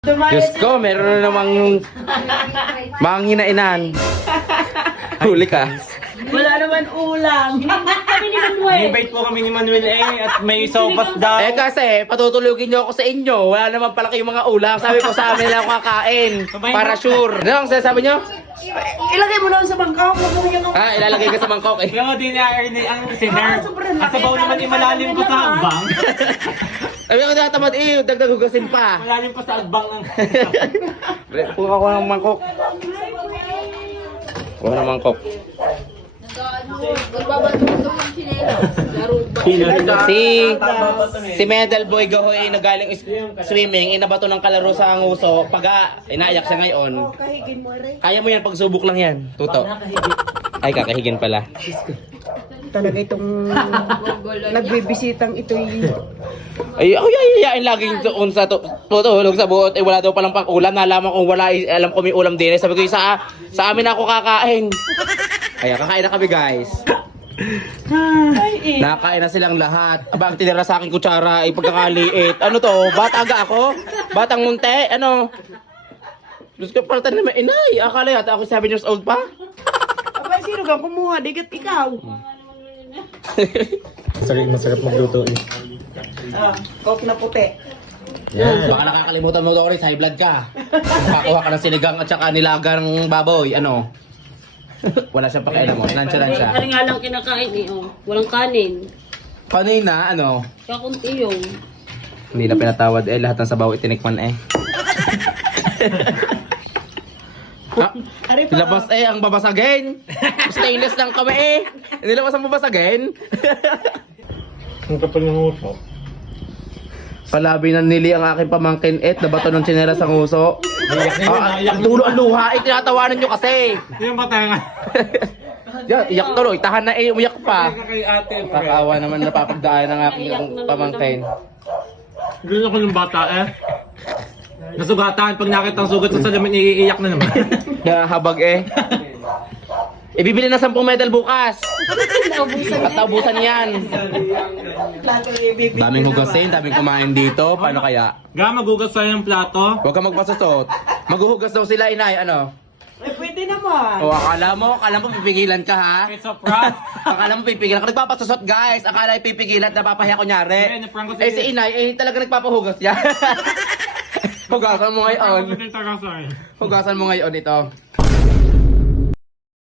Diyos ko, meron na namang manginainan. Huli ka. Wala naman ulam. Kami ni Manuel. Invite po kami ni Manuel at may sopas daw. Eh kasi, patutulugin niyo ako sa inyo. Wala naman pala kayong mga ulam. Sabi ko sa amin lang ako kakain. Para sure. Ano ang sinasabi niyo? Ilagay mo lang sa bangkaw. Mabuhay ako. Ah, ilalagay ka sa mangkok eh. Pero di na ang sinner. Ang sabaw naman imalalim pa sa agbang. Sabi ko tinatamad eh, dagdag hugasin pa. Malalim pa sa agbang ng... Kuha ko ng mangkok. Kuha ng mangkok. Si Medal Boy Gahoy na galing swimming, inabato ng kalaro sa nguso. Pag inaiyak siya ngayon. Kaya mo yan, pagsubok lang yan. Tuto. Ay, kakahigin pala. Talaga itong nagbibisitang ito'y... Ay, ako yayayain laging doon sa tutulog sa buot. Eh, wala daw palang pang-ulam. Nalaman kong wala, alam ko may ulam din. Sabi ko, sa amin ako kakain. Kaya kakain na kami, guys. Nakakain na silang lahat. Aba, ang tinira sa akin kutsara ay pagkakaliit. Ano to? Bata aga ako? Batang munte? Ano? Diyos ko, parang naman, inay. Akala yata ako 7 years old pa. Aba, sino ka kumuha? Digat ikaw. Masarap magluto eh. Coke na puti. Yan. Baka nakakalimutan mo rin, high blood ka. Makakuha ka ng sinigang at saka nilagang baboy. Ano? Wala siyang pakialam mo. Lansya. Kaya nga lang kinakain eh, oh. Walang kanin. Kanina, ano? Kakunti yung. Hindi na pinatawad eh. Lahat ng sabaw itinikman eh. Ha? Labas eh, ang babasagin. Stainless lang kami eh. Nilabas ang babasagin. Ang kapal ng uso. Palabi na nili ang aking pamangkin et. Nabato ng tsinera sa nguso. Tulo ang luha eh. Tinatawanan nyo kasi. Yung bata nga. Yan, iyak tuloy. Tahan na eh. Umiyak pa. Kay ate. Kakaawa naman napapagdaan ng aking pamangkin. Ganun ako ng bata eh. Nasugatan. Pag nakita ang sugat sa salamin, iiyak na naman. Nahabag eh. Ibibili na 10 medal bukas. At naubusan yan. Daming hugasin, daming kumain dito. Paano kaya? Ga, magugas sa'yo ng plato. Huwag ka magpasusot. Maghuhugas daw sila, inay. Ano? Eh, pwede naman. O, akala mo pipigilan ka ha? It's a prank. Akala mo pipigilan ka. Nagpapasusot guys. Akala pipigilan, napapahiya kunyari. Prank ko Eh si inay, eh talaga nagpapahugas yan. Hugasan mo ngayon. Prank ko Hugasan mo ngayon ito.